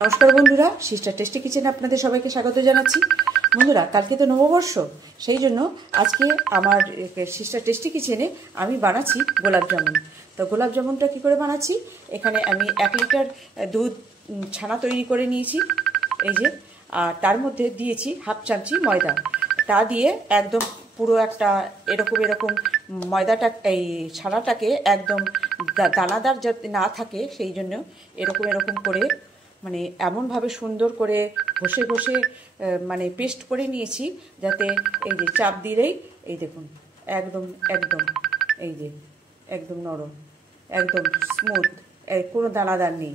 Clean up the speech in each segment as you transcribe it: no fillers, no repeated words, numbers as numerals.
নমস্কার বন্ধুরা, sister tasty কিচেনে আপনাদের সবাইকে স্বাগত জানাচ্ছি। বন্ধুরা, কালকে তো নববর্ষ, সেই জন্য আজকে আমার সিস্টার টেস্টি কিচেনে আমি বানাচ্ছি গোলাপ জামুন। তো গোলাপ জামুনটা কী করে বানাচ্ছি, এখানে আমি 1 লিটার দুধ ছানা তৈরি করে নিয়েছি, এই যে। আর তার মধ্যে দিয়েছি হাফ চামচি ময়দা। তা দিয়ে একদম পুরো একটা এরকম ময়দাটা, এই ছানাটাকে একদম দানাদার যাতে না থাকে সেই জন্য এরকম করে মানে এমনভাবে সুন্দর করে ঘষে ঘষে মানে পেস্ট করে নিয়েছি, যাতে এই যে চাপ দিলেই এই দেখুন একদম এই যে একদম নরম, একদম স্মুথ, কোনো দানাদার নেই।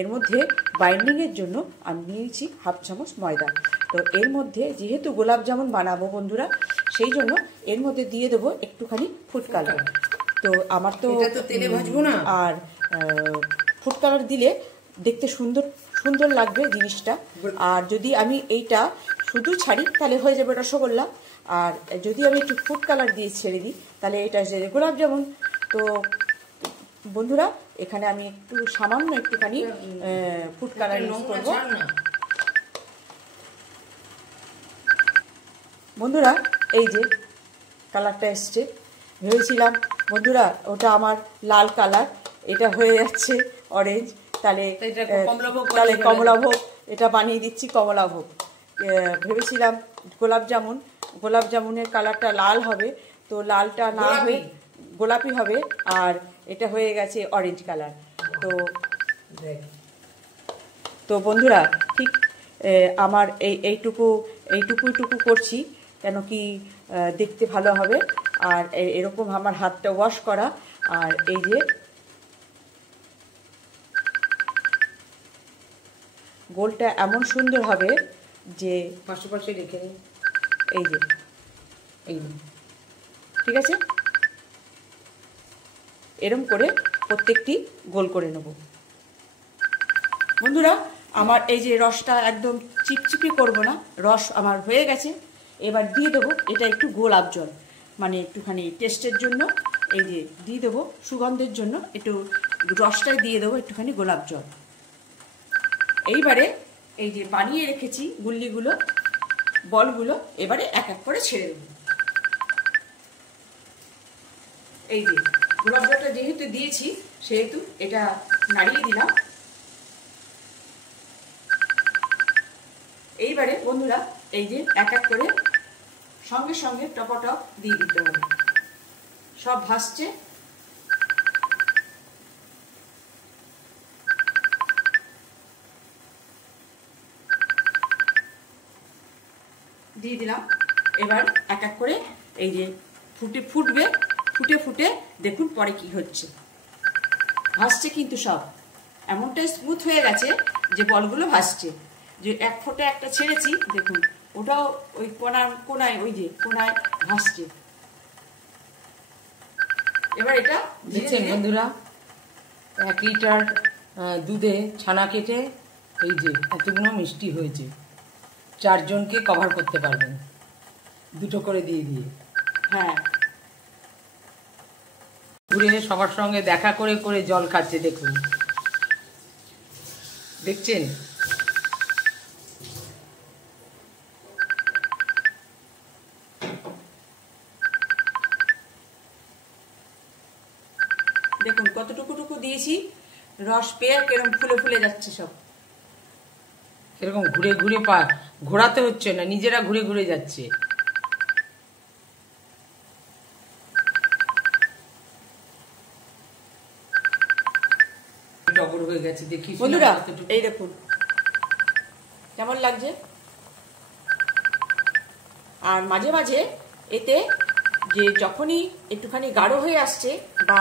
এর মধ্যে বাইন্ডিংয়ের জন্য আমি নিয়েছি হাফ চামচ ময়দা। তো এর মধ্যে যেহেতু গোলাপ জামুন বানাবো বন্ধুরা, সেই জন্য এর মধ্যে দিয়ে দেবো একটুখানি ফুড কালার। তো আমার তো তেলে ভাজবো না, আর ফুড কালার দিলে দেখতে সুন্দর লাগবে জিনিসটা। আর যদি আমি এইটা শুধু ছাড়ি তাহলে হয়ে যাবে রসগোল্লা, আর যদি আমি একটু ফুড কালার দিয়ে ছেড়ে দিই তাহলে এটা হয়ে যাবে গোলাপ জামুন। তো বন্ধুরা, এখানে আমি সামান্য একটুখানি ফুড কালার ইউজ করব। বন্ধুরা, এই যে কালারটা এসছে, ভেবেছিলাম বন্ধুরা ওটা আমার লাল কালার, এটা হয়ে যাচ্ছে অরেঞ্জ, তাহলে কমলাভোগ, এটা বানিয়ে দিচ্ছি কমলাভোগ। ভেবেছিলাম গোলাপ জামুনের কালারটা লাল হবে, তো লালটা না হয়ে গোলাপি হবে, আর এটা হয়ে গেছে অরেঞ্জ কালার। তো বন্ধুরা, ঠিক আমার এইটুকু করছি কেন কি দেখতে ভালো হবে, আর এরকম আমার হাতটা ওয়াশ করা। আর এই যে গোলটা এমন সুন্দর হবে যে পাশে রেখে নিই, এই যে ঠিক আছে, এরম করে প্রত্যেকটি গোল করে নেব। বন্ধুরা, আমার এই যে রসটা একদম চিপচিপি করব না, রস আমার হয়ে গেছে। এবার দিয়ে দেবো এটা একটু গোলাপ জল, মানে একটুখানি টেস্টের জন্য, এই যে দিয়ে দেবো সুগন্ধের জন্য একটু রসটাই দিয়ে দেবো একটুখানি গোলাপ জল। এইবারে এই যে বানিয়ে রেখেছি গুল্লিগুলো, বলগুলো এবারে এক এক করে ছেড়ে দেবো। এই যে গোলাপ জলটা যেহেতু দিয়েছি সেহেতু এটা নাড়িয়ে দিলাম। এইবারে বন্ধুরা, এই যে এক এক করে সঙ্গে টপটপ দিয়ে দিতে হবে, সব ভাসছে। দিয়ে দিলাম। এবার এক এক করে এই যে ফুটে দেখুন পরে কি হচ্ছে, ভাসছে কিন্তু সব এমনটাই স্মুথ হয়ে গেছে যে বলগুলো ভাসছে। যে এক ফোঁটা একটা ছেড়েছি দেখুন, ওটাও ওই কোনায় ওই যে কোনায় ভাসছে। এবার এটা দেখছেন বন্ধুরা, 1 লিটার দুধে ছানা কেটে এই যে এতগুলো মিষ্টি হয়েছে, 4 জনকে কভার করতে পারবেন 2টো করে দিয়ে। হ্যাঁ, ঘুরে সবার সঙ্গে দেখা করে জল খাচ্ছে, দেখুন, দেখছেন? দেখুন কতটুকু দিয়েছি, রস পেয়ে কেরম ফুলে যাচ্ছে সব। এরকম ঘুরে ঘোরাতে হচ্ছে না, নিজেরা ঘুরে যাচ্ছে। টগর হয়ে গেছে, দেখি বন্ধুরা, এই দেখুন কেমন লাগছে। আর মাঝে মাঝে এতে যে যখনই একটুখানি গাঢ় হয়ে আসছে বা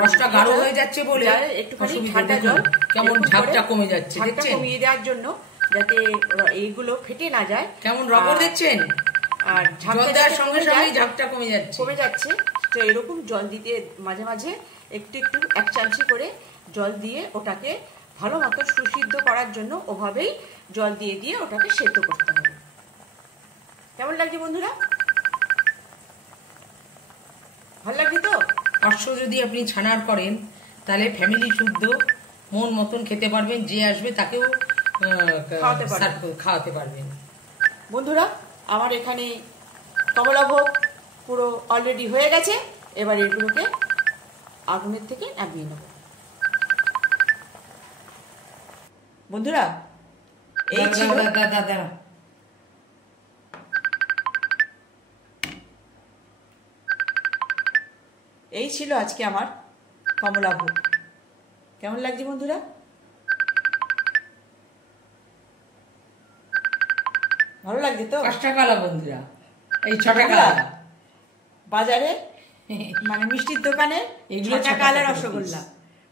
রসটা গাঢ় হয়ে যাচ্ছে বলে একটুখানি ঠান্ডা জল কেমন ঝাপটা কমে যাচ্ছে, দেখছেন, কমিয়ে দেওয়ার জন্য, যাতে এইগুলো ফেটে না যায়। কেমন রবর দেখছেন, আর জল দেওয়ার সঙ্গে ঝাপটা কমে যাচ্ছে। তো এরকম জল দিতে মাঝে মাঝে একটু 1 চামচি করে জল দিয়ে ওটাকে ভালো মতো সুসিদ্ধ করার জন্য ওভাবেই জল দিয়ে ওটাকে সেদ্ধ করতে হবে। কেমন লাগছে বন্ধুরা? ভালো লাগছে তো? 500 যদি আপনি ছানার করেন তাহলে ফ্যামিলি শুদ্ধ মন মতন খেতে পারবেন, যে আসবে তাকেও খাওয়াতে পারবেন। বন্ধুরা, আমার এখানে কমলাভোগ পুরো অলরেডি হয়ে গেছে। এবার এগুলোকে আগুনের থেকে নামিয়ে নেব। বন্ধুরা, এই ছিল আজকে আমার কমলাভোগ। কেমন লাগছে বন্ধুরা? ভালো লাগছে তো? 5 টাকা বন্ধুরা, এই 6 টাকা বাজারে মানে মিষ্টির দোকানে 6 টাকা রসগোল্লা,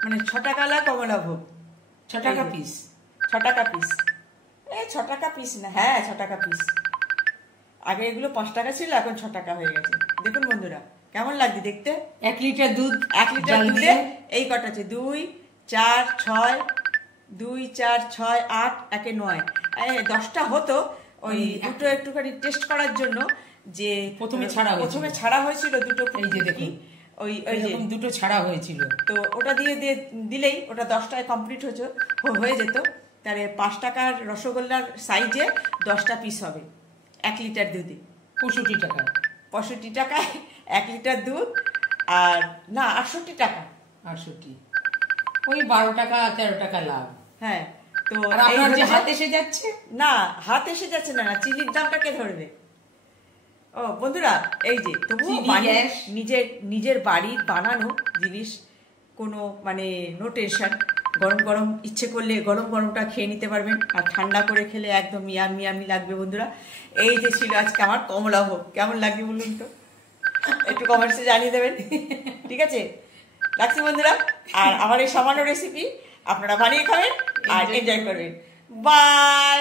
মানে 6 টাকা কমলাভোগ, 6 টাকা পিস। 6 টাকা পিস, 6 টাকা পিস না, হ্যাঁ 6 টাকা পিস। আগে এগুলো 5 টাকা ছিল, এখন 6 টাকা হয়ে গেছে। দেখুন বন্ধুরা, কেমন লাগছে দেখতে? 1 লিটার দুধ, 1 লিটার দুধে এই কটা আছে, 2 4 6, 2 4 6 8, 1 9, 10টা হতো। ওই দুটো একটুখানি টেস্ট করার জন্য যে প্রথমে ছাড়া হয়েছিল দুটো, এই যে দেখুন ওই যে দুটো ছাড়া হয়েছিল, তো ওটা দিয়ে দিলেই ওটা 10টায় কমপ্লিট হয়ে যেত। তাহলে 5 টাকার রসগোল্লার সাইজে 10টা পিস হবে 1 লিটার দুধে। 65 টাকা, 65 টাকায় 1 লিটার দুধ, আর না 68 টাকা, 68, ওই 12 টাকা 13 টাকা লাভ। হ্যাঁ, তো আপনার যে হাত এসে যাচ্ছে, না হাত এসে যাচ্ছে না, চিনির দামটা কে ধরবে? ও বন্ধুরা, এই যে তবু নিজের বাড়ির বানানো জিনিস, কোনো মানে নো টেনশন। গরম গরম ইচ্ছে করলে গরম গরমটা খেয়ে নিতে পারবেন, আর ঠান্ডা করে খেলে একদম ইয়ামি লাগবে বন্ধুরা। এই যে ছিল আজকে আমার কমলাভোগ। কেমন লাগবে বলুন তো? একটু কমেন্টসে জানিয়ে দেবেন, ঠিক আছে? রাখছি বন্ধুরা, আর আমার এই সামান্য রেসিপি আপনারা বানিয়ে খাবেন আর এনজয় করবেন। বাই।